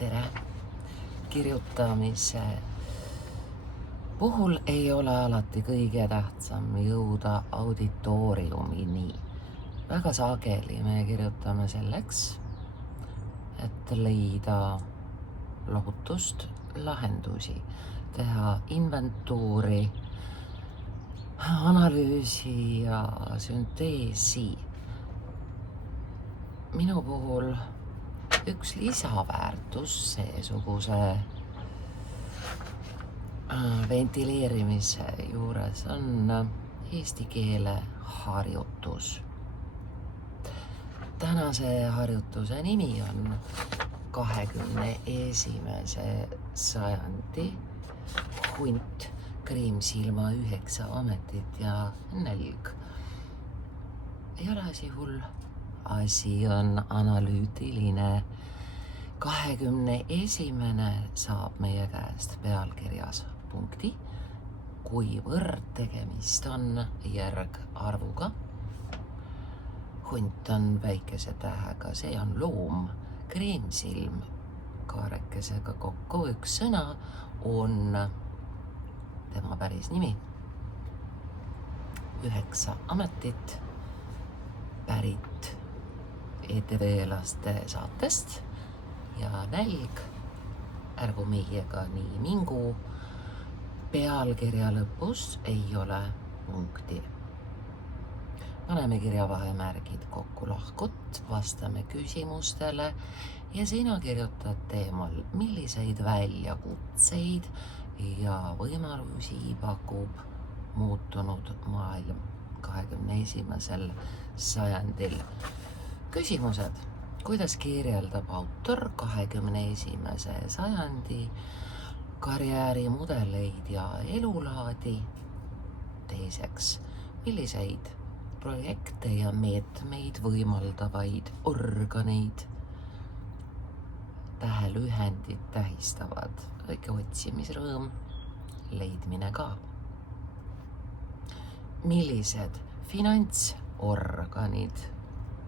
tere! Kirjutamise puhul ei ole alati kõige tähtsam jõuda auditooriumini. Väga sageli me kirjutame selleks, et leida lohutust, lahendusi, teha inventuuri, analüüsi ja sünteesi. Minu puhul üks lisaväärtus seesuguse ventileerimise juures on eesti keele harjutus. Tänase harjutuse nimi on 21. sajandi hunt, kriimsilma 9 ametit ja nälg. Ei ole asi hull. Asi on analüütiline. 21. saab meie käest pealkirjas punkti, kuivõrd tegemist on järgarvuga. Hunt on väikese tähega, see on loom. Kriimsilm kaarekesega kokku, üks sõna on tema päris nimi. 9 ametit pärit ETV laste saatest ja nälg, ärgu meiega nii mingu. Pealkirja lõpus ei ole punkti. Paneme kirjavahemärgid kokku lahkut, vastame küsimustele ja sina kirjutad teemal, milliseid väljakutseid ja võimalusi pakub muutunud maailm 21. sajandil. Küsimused. Kuidas kirjeldab autor 21. sajandi karjäärimudeleid ja elulaadi? Teiseks, milliseid projekte ja meetmeid võimaldavaid organeid tähelühendid tähistavad? Väike otsimisrõõm, leidmine ka. Millised finantsorganid,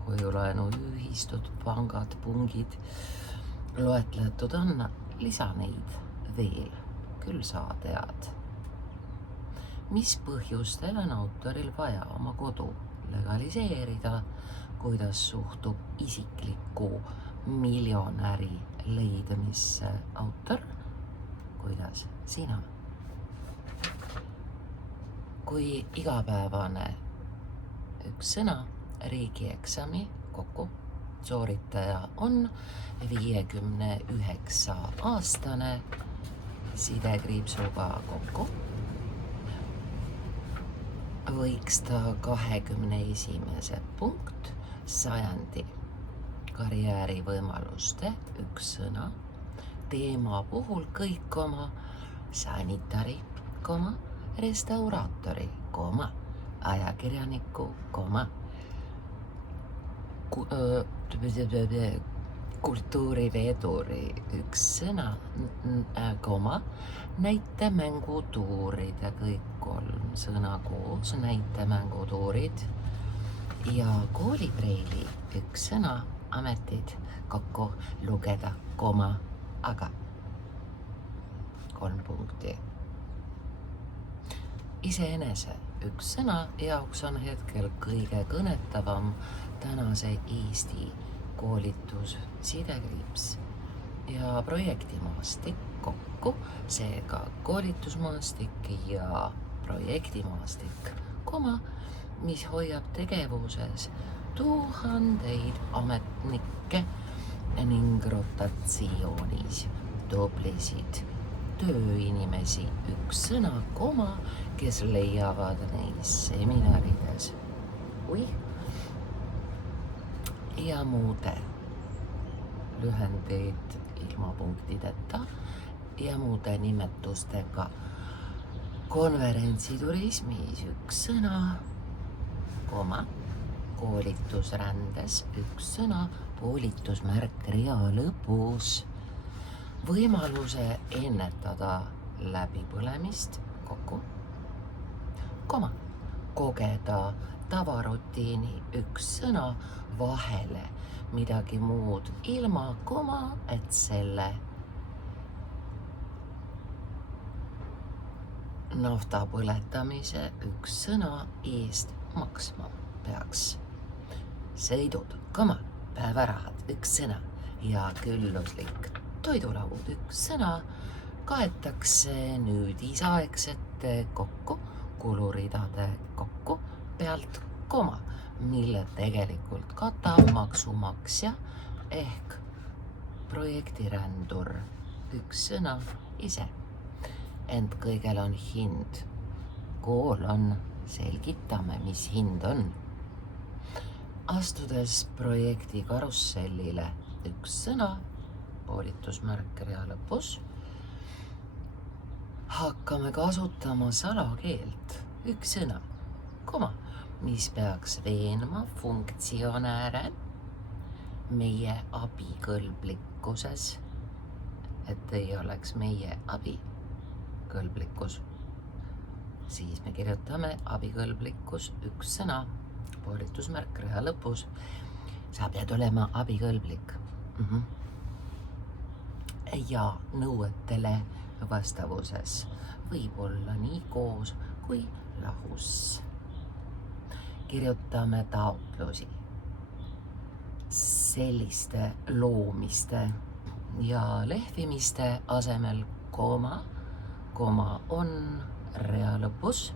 hoiulaenuühistud, pangad, pungid loetletud on? Lisa neid veel, küll sa tead. Mis põhjustel on autoril vaja oma kodu legaliseerida? Kuidas suhtub isikliku miljonäri leidmisse autor? Kuidas sina? Kui igapäevane üks sõna riigieksami kokku sooritaja on 59-aastane sidekriipsuga kokku, võiks ta 21. punkt sajandi karjäärivõimaluste üks sõna teema puhul kõik sanitari, restauraatori, ajakirjaniku, kultuuriveduri üks sõna, näitemängutuuride, kõik 3 sõna koos, näitemängutuurid ja koolipreili üks sõna, ametid kokku lugeda, aga 3 punkti. Iseenese üks sõna jaoks on hetkel kõige kõnetavam tänase Eesti koolitus sidekriips ja projektimaastik kokku, seega koolitusmaastik ja projektimaastik, mis hoiab tegevuses tuhandeid ametnikke ning rotatsioonis tublisid tööinimesi üks sõna, kes leiavad neis seminarides ja muude lühendeid ilma punktideta ja muude nimetustega. Konverentsiturismis üks sõna, koolitusrändes üks sõna, koolitusmärk rea lõpus, võimaluse ennetada läbipõlemist kokku, kogeda tavarutiini üks sõna vahele, midagi muud ilma koma, et selle nafta põletamise üks sõna eest maksma peaks. Sõidud, koma, päevarahad üks sõna ja külluslik toidulaud üks sõna kaetakse nüüdisaegsete kokku kuluridade kokku pealt koma, mille tegelikult katab maksumaksja ehk projektirändur üks sõna ise. Ent kõigel on hind. Koolon, selgitame, mis hind on. Astudes projekti karussellile üks sõna, poolitusmärk rea lõpus, hakkame kasutama salakeelt üks sõna, koma, mis peaks veenma funktsionääre meie abikõlblikkuses, et ei oleks meie abikõlblikkus. Siis me kirjutame abikõlblikkus üks sõna, poolitusmärk rea lõpus. Sa pead olema abikõlblik. Ja nõuetele vastavuses võib olla nii koos kui lahus. Kirjutame taotlusi selliste loomiste ja lehvimiste asemel koma. Koma on rea lõpus,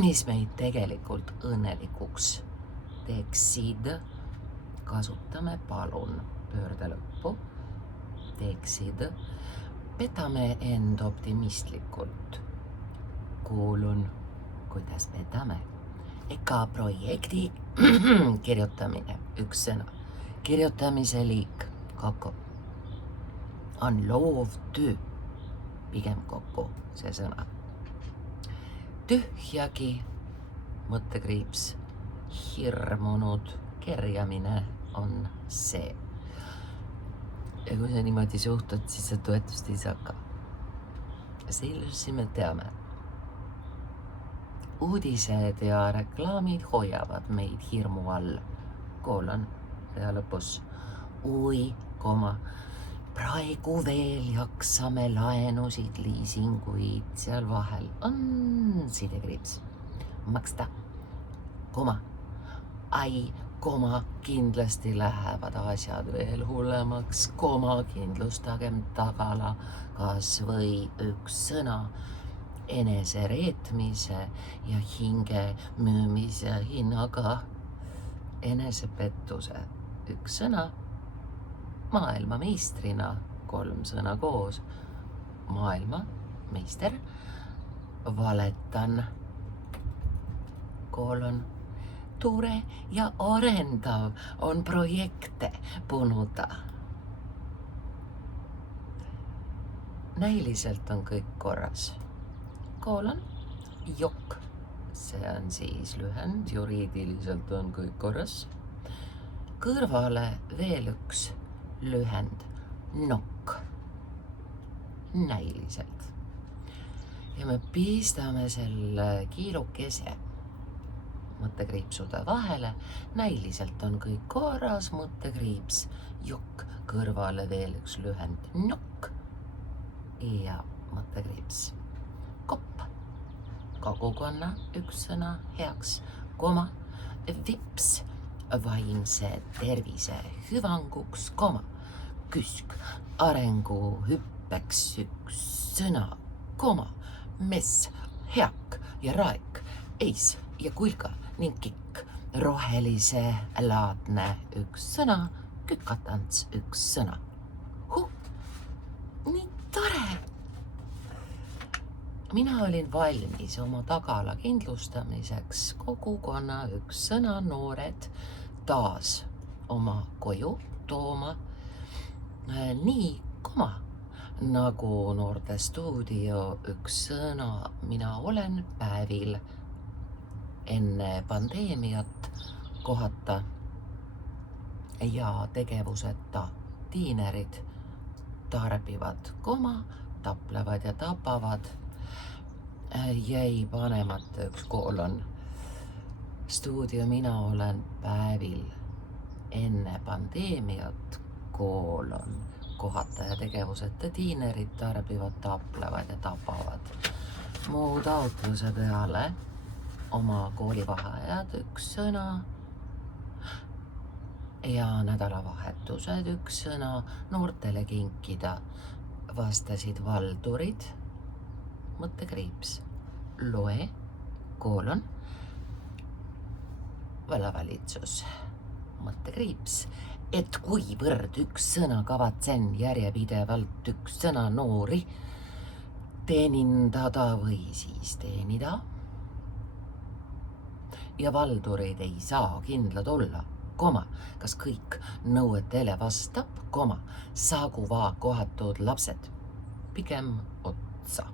mis meid tegelikult õnnelikuks teeksid. Kasutame palun pöörde lõppu. Teeksid. Petame end optimistlikult. Kuulun, kuidas petame. Ega projekti kirjutamine üks sõna. Kirjutamise liik kokku on loov töö, pigem kokku see sõna. Tühjagi mõttekriips hirmunud kerjamine on see. Ja kui sa niimoodi suhtud, siis sa toetust ei saa ka. Sellusi me teame. Uudised ja reklaamid hoiavad meid hirmu all. Koolon rea lõpus. Ui, koma, praegu veel jaksame laenusid, liisinguid, seal vahel on sidekriips. Maksta, koma, ai, koma, kindlasti lähevad asjad veel hullemaks, koma, kindlustagem tagala, kas või üks sõna enese reetmise ja hinge müümise hinnaga. Enesepettuse üks sõna, maailmameistrina 3 sõna koos. Maailmameister, valetan, koolon, tore ja arendav on projekte punuda. Näiliselt on kõik korras. Koolon, jokk, see on siis lühend, juriidiliselt on kõik korras. Kõrvale veel üks lühend, nokk, näiliselt. Ja me pistame selle kiilukese mõttekriipsude vahele, näiliselt on kõik korras, mõttekriips, jokk, kõrvale veel üks lühend, nokk ja mõttekriips. Kopp, kogukonna üks sõna heaks, koma, vips, vaimse tervise hüvanguks, koma, küsk, arengu hüppeks üks sõna, koma, mess, heak ja raek, eis ja kulka ning kikk, rohelise laadne üks sõna, kükatants üks sõna. Nii tore! Mina olin valmis oma tagala kindlustamiseks kogukonna üks sõna noored taas oma koju tooma. Nii, koma, nagu noorte stuudio üks sõna mina olen päevil enne pandeemiat kohata ja tegevuseta tiinerid tarbivad, koma, taplevad ja tapavad. Jäi panemata üks koolon. stuudio mina olen päevil enne pandeemiat, koolon kohata ja tegevuseta tiinerid tarbivad, taplevad ja tapavad. Mu taotluse peale oma koolivaheajad 1 sõna ja nädalavahetused 1 sõna noortele kinkida vastasid valdurid, mõttekriips, loe, koolon, vallavalitsus, mõttekriips, et kuivõrd 1 sõna kavatsen järjepidevalt 1 sõna noori teenindada või siis teenida. Ja valdurid ei saa kindlad olla, kas kõik nõuetele vastab, saagu kohatud lapsed pigem otsa.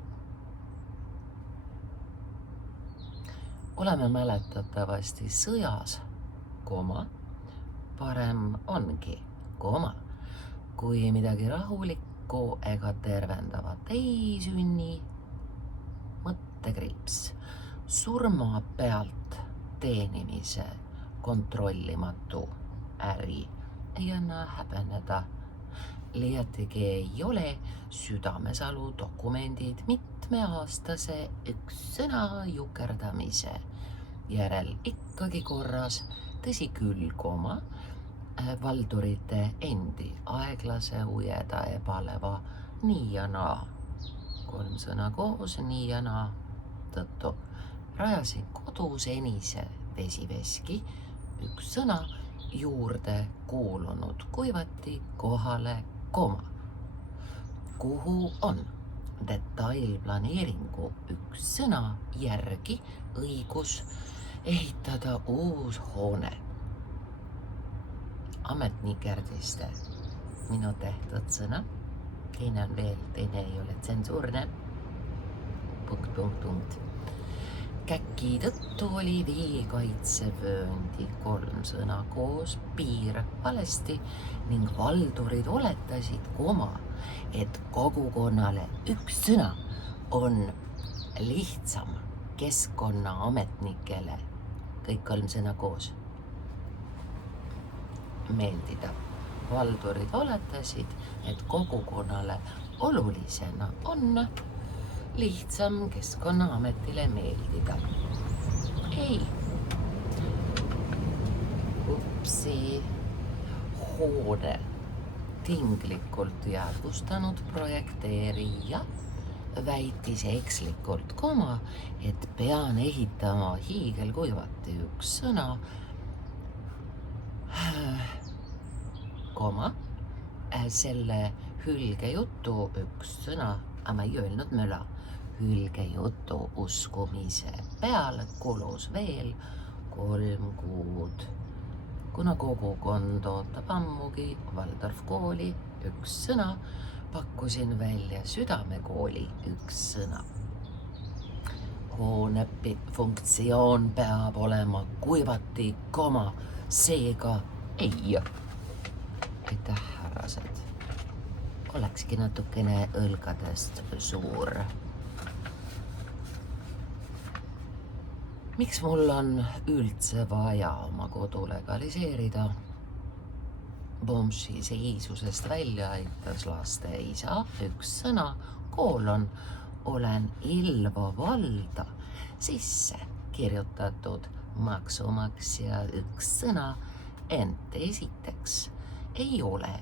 Oleme mäletatavasti sõjas, parem ongi, kui midagi rahulikku ega tervendavat ei sünni, mõttekriips, surma pealt teenimise kontrollimatu äri ei anna häbeneda. Liiatigi ei ole Südamesalu dokumendid mitmeaastase 1 sõna jukerdamise järel ikkagi korras, tõsi küll, valdurite endi aeglase ujeda ebaleva nii ja naa. 3 sõna koos nii ja naa tõttu rajasin kodus enise vesiveski 1 sõna juurde kuulunud kuivati kohale, kuhu on detailplaneeringu 1 sõna järgi õigus ehitada uus hoone. Ametnikerdiste minu tehtud sõna, teine on veel, teine ei ole tsensuurne. Punkt. Käki tõttu oli veekaitsevööndi 3 sõna koos piir valesti ning valdurid oletasid, et kogukonnale 1 sõna on lihtsam keskkonnaametnikele, kõik 3 sõna koos, meeldida. Valdurid oletasid, et kogukonnale olulisena on lihtsam Keskkonnaametile meeldida. Ei. Upsi. Hoone tinglikult jäädvustanud projekteerija väitis ekslikult, et pean ehitama hiigelkuivati 1 sõna, selle hülgejutu 1 sõna, ma ei öelnud möla, hülgejutu uskumise peale kulus veel 3 kuud. Kuna kogukond ootab ammugi Waldorf kooli 1 sõna, pakkusin välja Südamekooli 1 sõna. Hoone funktsioon peab olema kuivati, seega ei. Aitäh, härrased. Olekski natukene õlgadest suur. Miks mul on üldse vaja oma kodu legaliseerida? Bomši seisusest välja aitas laste isa 1 sõna, olen Ilva valda sisse kirjutatud maksumaksja 1 sõna, ent esiteks ei ole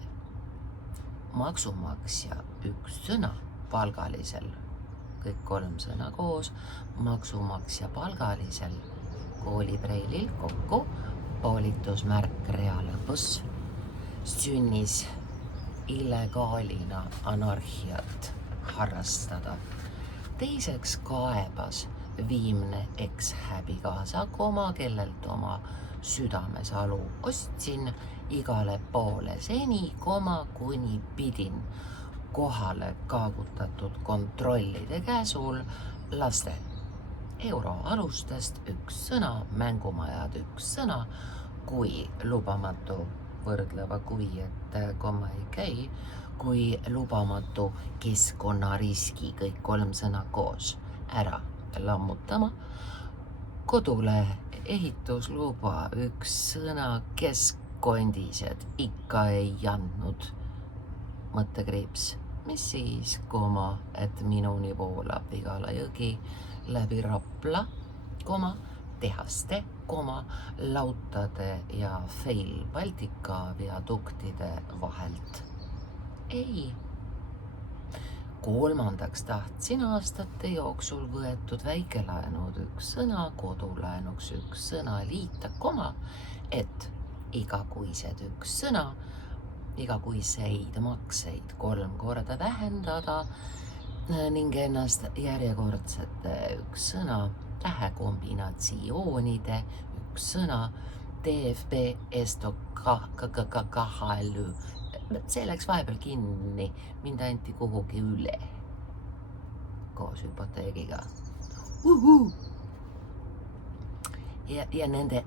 maksumaksja 1 sõna palgalisel, kõik 3 sõna koos, maksumaksja palgalisel, koolipreilil kokku, poolitusmärk rea lõpus, sünnis illegaalina anarhiat harrastada. Teiseks kaebas viimne ekshäbikaasa, kellelt oma Südamesalu ostsin igale poole seni, kuni pidin kohale kaagutatud kontrollide käsul laste euroalustest 1 sõna, mängumajad 1 sõna, kui lubamatu võrdleva kui, et komma ei käi, kui lubamatu keskkonnariski, kõik 3 sõna koos, ära lammutama, kodule ehitusluba, üks sõna keskkondised ikka ei andnud. Mõttekriips, mis siis, et minuni voolab Vigala jõgi läbi Rapla, tehaste, lautade ja Fail Baltica viaduktide vahelt. Ei. Kolmandaks tahtsin aastate jooksul võetud väikelaenud üks sõna, kodulaenuks üks sõna liita, et igakuised üks sõna, igakuiseid makseid 3 korda vähendada ning ennast järjekordsete üks sõna, tähekombinatsioonide üks sõna, DFB estokahhalü. See läks vahepeal kinni, mind anti kuhugi üle koos hüpoteegiga. Ja nende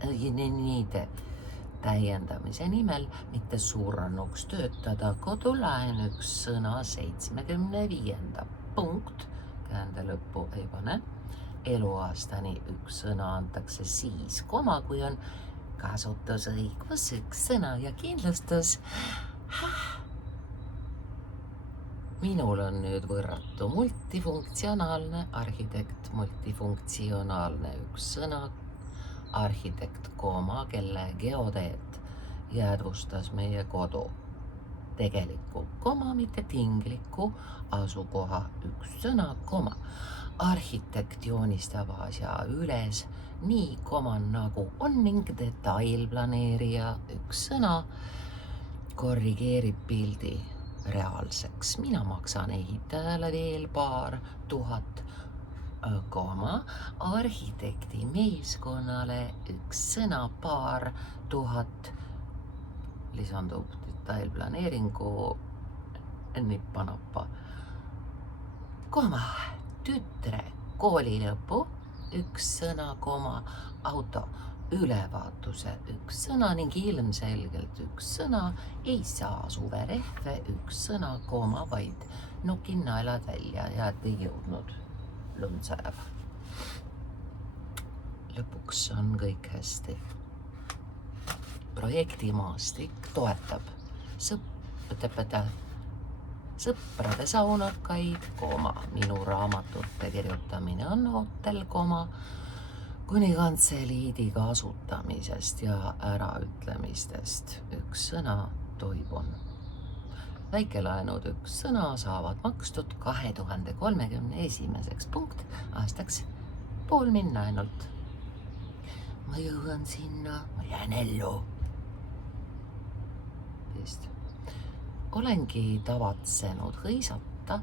täiendamise nimel mitte surnuks töötada kodulaen üks sõna 75. punkt, käände lõppu ei pane. Eluaastani üks sõna antakse siis, kui on kasutusõigus üks sõna ja kindlustus. Minul on nüüd võrratu multifunktsionaalne arhitekt, multifunktsionaalne üks sõna, arhitekt, kelle geodeet jäädvustas meie kodu. Tegeliku, mitte tingliku asukoha üks sõna, arhitekt joonistab asja üles nii, nagu on ning detailplaneerija üks sõna, korrigeerib pildi reaalseks. Mina maksan ehitajale veel paar tuhat, arhitekti meeskonnale üks sõna, paar tuhat, lisandub detailplaneeringu nippa-nappa, tütre kooli lõpu üks sõna, auto ülevaatuse üks sõna ning ilmselgelt üks sõna, ei saa suverehve üks sõna, vaid nokin naelad välja ja ei jõudnud, lund sajab. Lõpuks on kõik hästi. Projektimaastik toetab sõprade saunakaid, minu raamatute kirjutamine on ootel, kuni kantseliidi kasutamisest ja äraütlemistest üks sõna, toibun. Väikelaenud üks sõna saavad makstud 2031. punkt aastaks pool minna ainult. Ma jõuan sinna, ma jään ellu. Vist. Olengi tavatsenud hõisata,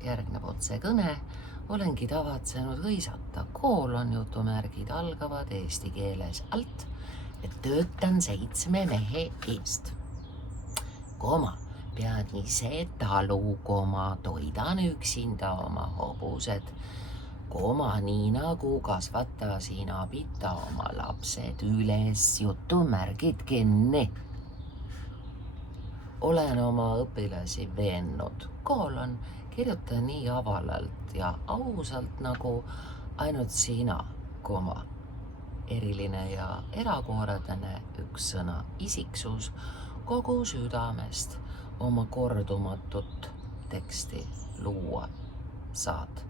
järgneb otse kõne, olengi tavatsenud hõisata, jutumärgid algavad eesti keeles alt, et töötan 7 mehe eest. Pean ise talu, toidan üksinda oma hobused, nii nagu kasvatasin abita oma lapsed üles, jutumärgid kinni. Olen oma õpilasi veennud, kirjuta nii avalalt ja ausalt nagu ainult sina, eriline ja erakordne üks sõna, isiksus, kogu südamest oma kordumatut teksti luua saad.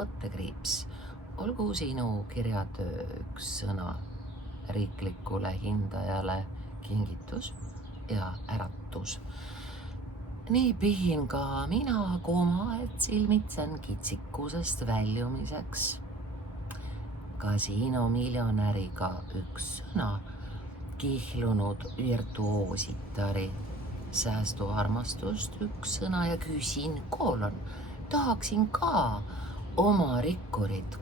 Mõttekriips, olgu sinu kirjatöö üks sõna riiklikule hindajale kingitus ja äratus. Nii pihin ka mina, et silmitsen kitsikusest väljumiseks. Kasiinomiljonäriga üks sõna, kihlunud virtuoositari, säästuarmastust üks sõna ja küsin, tahaksin ka oma rikkurit,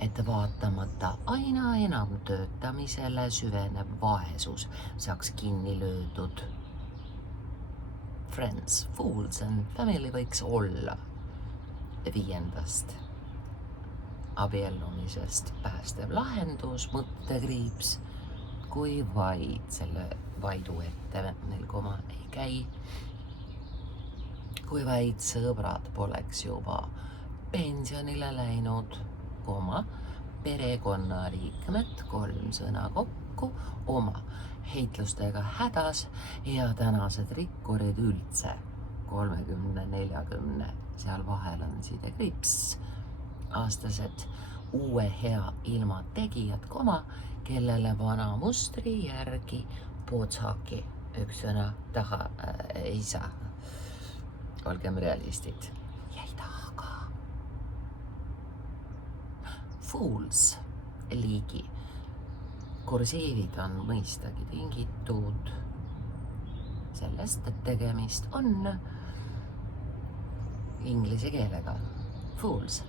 et vaatamata aina enam töötamisele süvenev vaesus saaks kinni löödud. Friends, Fools and Family võiks olla 5. abiellumisest päästev lahendus, mõttekriips, kui vaid selle vaidu ette neil ei käi. Kui vaid sõbrad poleks juba pensionile läinud, perekonnaliikmed, 3 sõna kokku, oma heitlustega hädas ja tänased rikkurid üldse 30-40, seal vahel on sidekriips, aastased uue hea ilma tegijad, kellele vana mustri järgi pootsaki, 1 sõna taha ei saa. Olgem realistid, jäi taha ka. Fools liigi kursiivid on mõistagi tingitud sellest, et tegemist on inglise keelega. Fools,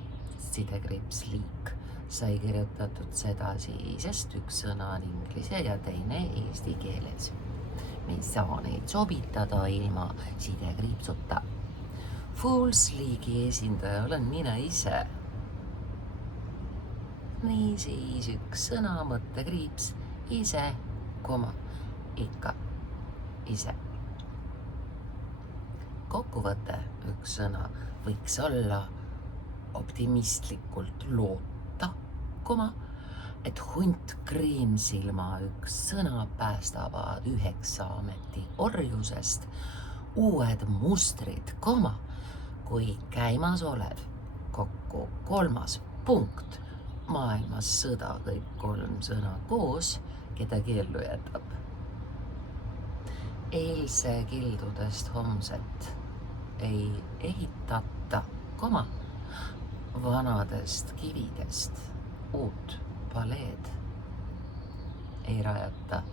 sidekriips liik, sai kirjutatud sedasi, sest 1 sõna on inglise ja teine eesti keeles. Me ei saa neid sobitada ilma sidekriipsuta. Fools liigi esindaja olen mina ise. Niisiis 1 sõna, mõttekriips, ise, ikka, ise. Kokkuvõte 1 sõna võiks olla optimistlikult loota, et hunt kriimsilma 1 sõna päästavad 9 ameti orjusest uued mustrid, kui käimas olev kokku 3. punkt maailmas sõda kõik 3 sõna koos, keda keellu jätab. Eilse kildudest homset ei ehitata, vanadest kividest uut paleed ei rajata,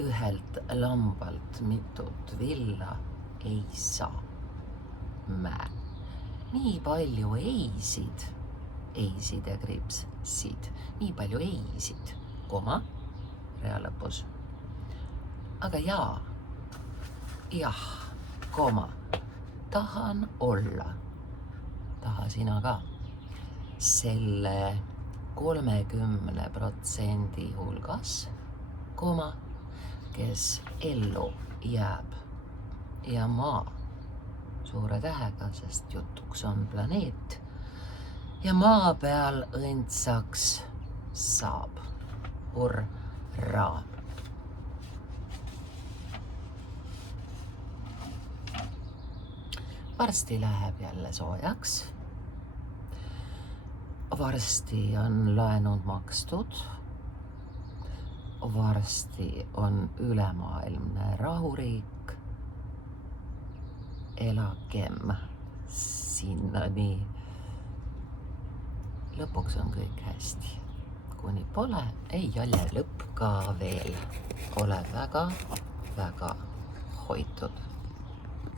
ühelt lambalt mitut villa ei saa. Nii palju eisid, eisidekriips, sid, nii palju eisid, rea lõpus. Aga jah, tahan olla, taha sina ka, selle 30% hulgas, kes ellu jääb ja maa suure tähega, sest jutuks on planeet ja maa peal õndsaks saab. Hurraa! Varsti läheb jälle soojaks. Varsti on laenud makstud. Varsti on ülemaailmne rahuriik. Elagem sinnani. Lõpuks on kõik hästi. Kuni pole, ei ole lõpp ka veel. Ole väga, väga hoitud.